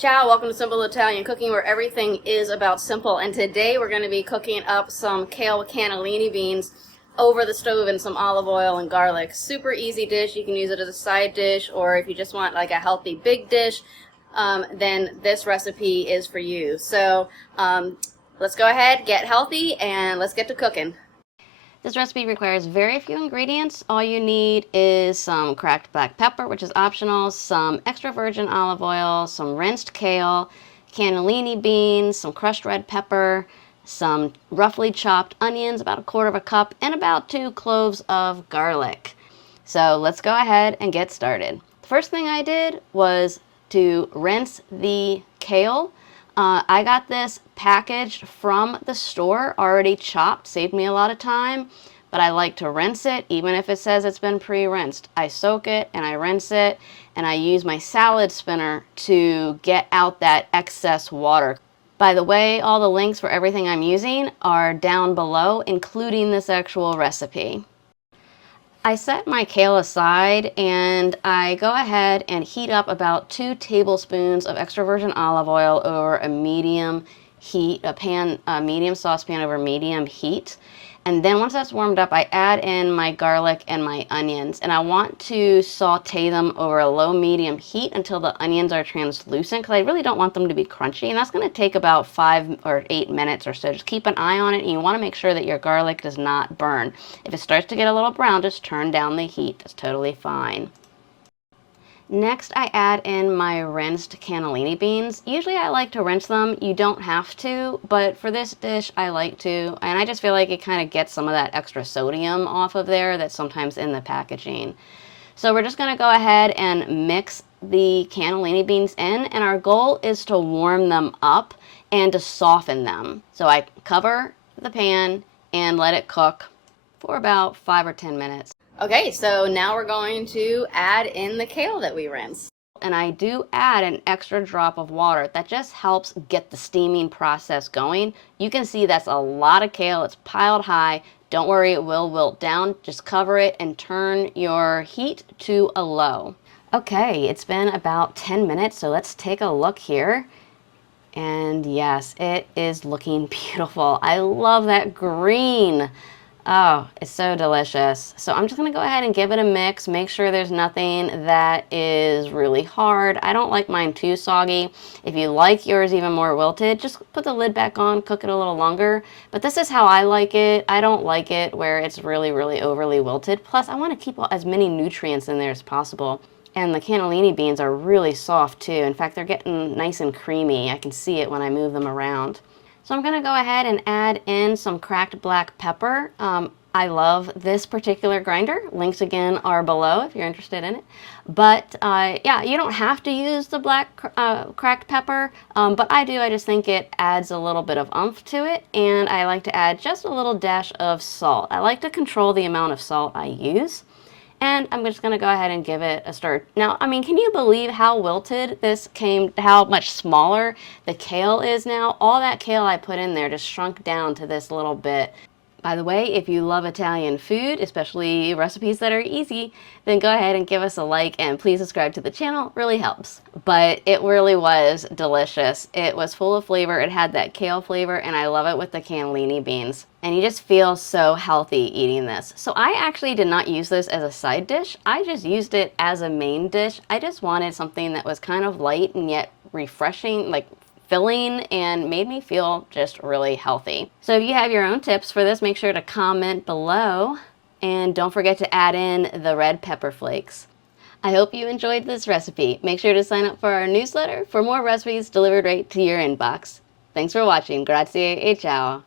Ciao, welcome to Simple Italian Cooking, where everything is about simple. And today we're going to be cooking up some kale cannellini beans over the stove in some olive oil and garlic. Super easy dish. You can use it as a side dish, or if you just want like a healthy big dish, then this recipe is for you. So let's go ahead, get healthy, and let's get to cooking. This recipe requires very few ingredients. All you need is some cracked black pepper, which is optional, some extra virgin olive oil, some rinsed kale, cannellini beans, some crushed red pepper, some roughly chopped onions, about 1/4 cup, and about 2 cloves of garlic. So let's go ahead and get started. The first thing I did was to rinse the kale. I got this packaged from the store, already chopped, saved me a lot of time, but I like to rinse it, even if it says it's been pre-rinsed. I soak it and I rinse it, and I use my salad spinner to get out that excess water. By the way, all the links for everything I'm using are down below, including this actual recipe. I set my kale aside and I go ahead and heat up about 2 tablespoons of extra virgin olive oil over a medium heat, a medium saucepan over medium heat. And then once that's warmed up, I add in my garlic and my onions. And I want to saute them over a low-medium heat until the onions are translucent, because I really don't want them to be crunchy. And that's going to take about 5 or 8 minutes or so. Just keep an eye on it, and you want to make sure that your garlic does not burn. If it starts to get a little brown, just turn down the heat. That's totally fine. Next, I add in my rinsed cannellini beans. Usually I like to rinse them. You don't have to, but for this dish I like to, and I just feel like it kind of gets some of that extra sodium off of there that's sometimes in the packaging. So we're just going to go ahead and mix the cannellini beans in, and our goal is to warm them up and to soften them. So I cover the pan and let it cook for about 5 or 10 minutes. Okay, so now we're going to add in the kale that we rinsed. And I do add an extra drop of water. That just helps get the steaming process going. You can see that's a lot of kale. It's piled high. Don't worry, it will wilt down. Just cover it and turn your heat to a low. Okay, it's been about 10 minutes, so let's take a look here. And yes, it is looking beautiful. I love that green. Oh, it's so delicious. So I'm just going to go ahead and give it a mix. Make sure there's nothing that is really hard. I don't like mine too soggy. If you like yours even more wilted, just put the lid back on, cook it a little longer. But this is how I like it. I don't like it where it's really, really overly wilted. Plus, I want to keep as many nutrients in there as possible. And the cannellini beans are really soft too. In fact, they're getting nice and creamy. I can see it when I move them around. So I'm going to go ahead and add in some cracked black pepper. I love this particular grinder. Links again are below if you're interested in it. But yeah, you don't have to use the black cracked pepper, but I do. I just think it adds a little bit of oomph to it, and I like to add just a little dash of salt. I like to control the amount of salt I use. And I'm just going to go ahead and give it a stir. Now, I mean, can you believe how wilted this came, how much smaller the kale is now? All that kale I put in there just shrunk down to this little bit. By the way, if you love Italian food, especially recipes that are easy, then go ahead and give us a like, and please subscribe to the channel. It really helps. But it really was delicious. It was full of flavor. It had that kale flavor, and I love it with the cannellini beans. And you just feel so healthy eating this. So I actually did not use this as a side dish. I just used it as a main dish. I just wanted something that was kind of light and yet refreshing, like filling, and made me feel just really healthy. So if you have your own tips for this, make sure to comment below, and don't forget to add in the red pepper flakes. I hope you enjoyed this recipe. Make sure to sign up for our newsletter for more recipes delivered right to your inbox. Thanks for watching. Grazie e ciao.